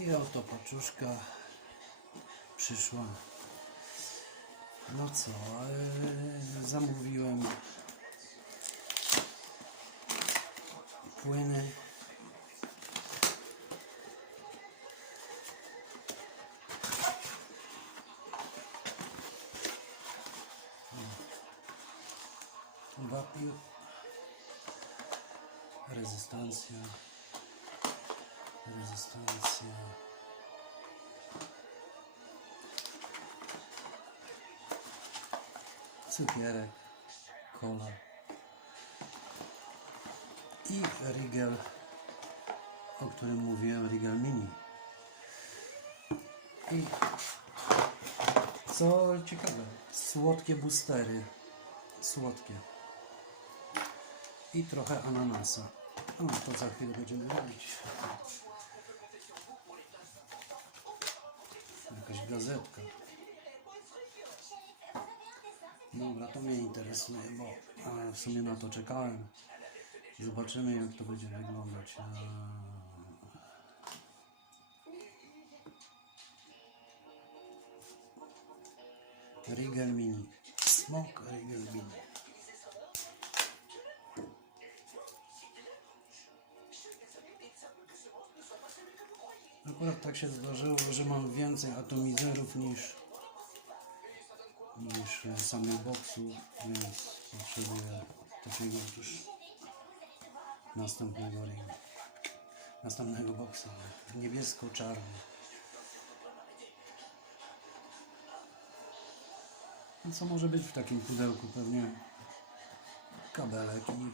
I oto paczuszka przyszła. No co, zamówiłem płyny. Wapił. Rezystancja. Rezystancja. Cukierek. Kola. I Rigel, o którym mówiłem, Rigel Mini. I co ciekawe, słodkie boostery. Słodkie. I trochę ananasa. No, to za chwilę będziemy robić. Jakaś gazetka. Dobra, to mnie interesuje, bo e, w sumie na to czekałem. Zobaczymy, jak to będzie wyglądać. Eee, Rigel Mini. Smoke Rigel Mini. Akurat tak się zdarzyło, że mam więcej atomizerów niż, niż e, samych boksów, więc potrzebuję takiego już następnego ringu. Następnego boksa. Niebiesko-czarny. No co może być w takim pudełku? Pewnie kabelek i...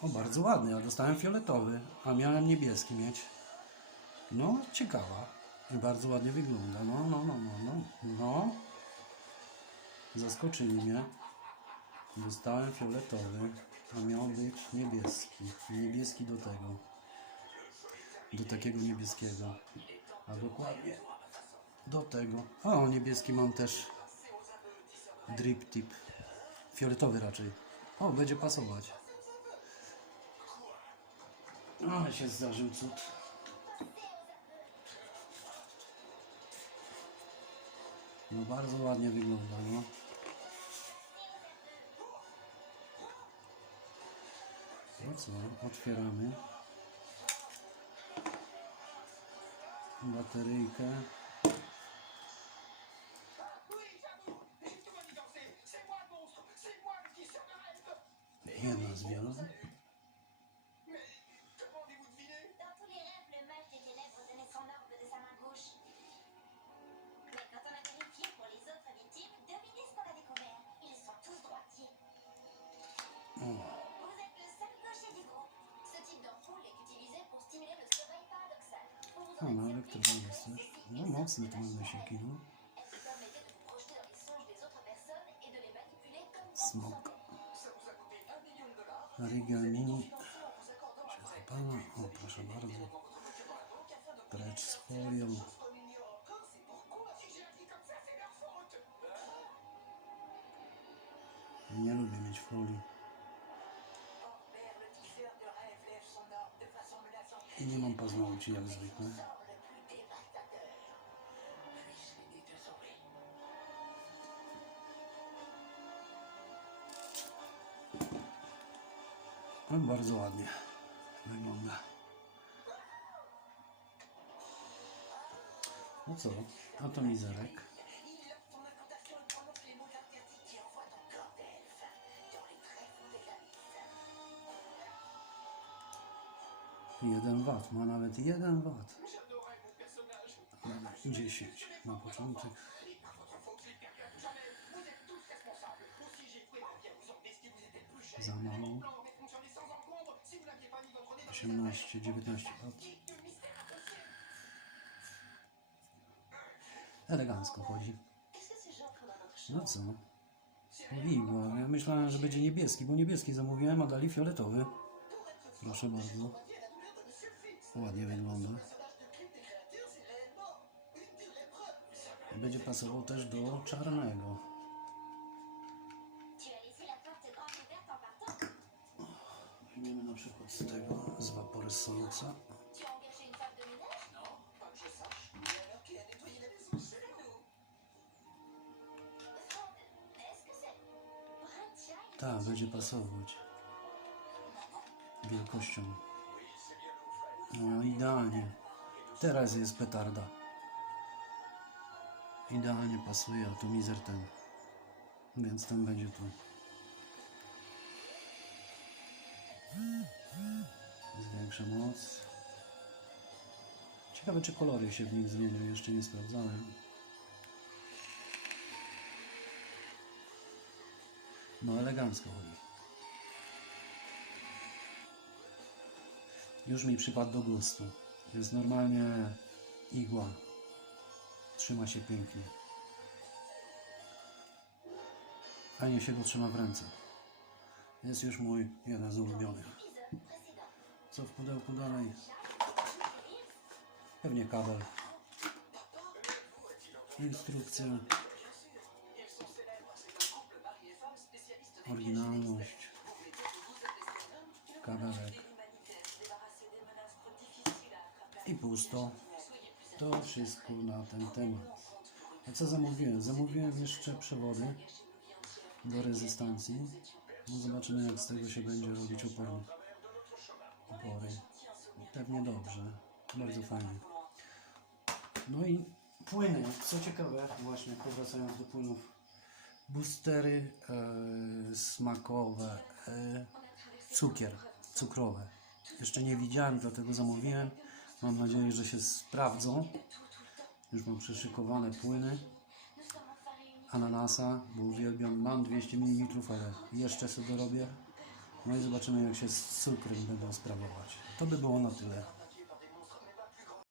O, bardzo ładny. Ja dostałem fioletowy, a miałem niebieski mieć. No, ciekawa. Bardzo ładnie wygląda. No, no, no, no, no. No. Zaskoczyli mnie. Dostałem fioletowy, a miał być niebieski. Niebieski do tego. Do takiego niebieskiego. A dokładnie do tego. O, niebieski mam też drip tip. Fioletowy raczej. O, będzie pasować. Ale się zdarzył cud. No bardzo ładnie wygląda, no. Co, otwieramy. Bateryjkę. Jedna z wielu. De les manipuler comme bon vous Smok. semblait. Rigel Mini się zapala. O, proszę bardzo. Precz z folią. Nie lubię mieć folii. I nie mam paznokci jak zwykle. Ale bardzo ładnie wygląda. No co, a to mizerek. 1 W, ma nawet 1 W. 10 na początek. Za mało. 18, 19 lat. Elegancko chodzi. No co? Widmo. Ja myślałem, że będzie niebieski, bo niebieski zamówiłem, a dali fioletowy. Proszę bardzo ładnie wygląda. Będzie pasował też do czarnego. Weźmiemy na przykład z tego, z wapory sąca. Tak, będzie pasować wielkością. No idealnie. Teraz jest petarda. Idealnie pasuje, a tu mizer ten. Więc ten będzie tu. Zwiększa moc. Ciekawe czy kolory się w nim zmienią, jeszcze nie sprawdzałem. No elegancko chodzi. Już mi przypadł do gustu. Jest normalnie igła. Trzyma się pięknie. Fajnie się go trzyma w ręce. Jest już mój jeden z ulubionych. Co w pudełku dalej? Pewnie kabel. Instrukcja. Oryginalność. Kabelek. I pusto. To wszystko na ten temat. A co zamówiłem? Zamówiłem jeszcze przewody do rezystancji. No zobaczymy jak z tego się będzie robić opór. opory. Pewnie dobrze. Bardzo fajnie. No i płyny. Co ciekawe, właśnie powracając do płynów. Boostery e, smakowe, e, cukier, cukrowe. Jeszcze nie widziałem, dlatego zamówiłem. Mam nadzieję, że się sprawdzą. Już mam przyszykowane płyny ananasa, bo uwielbiam. Mam 200 ml, ale jeszcze sobie dorobię. No i zobaczymy, jak się z cukrem będą sprawować. To by było na tyle.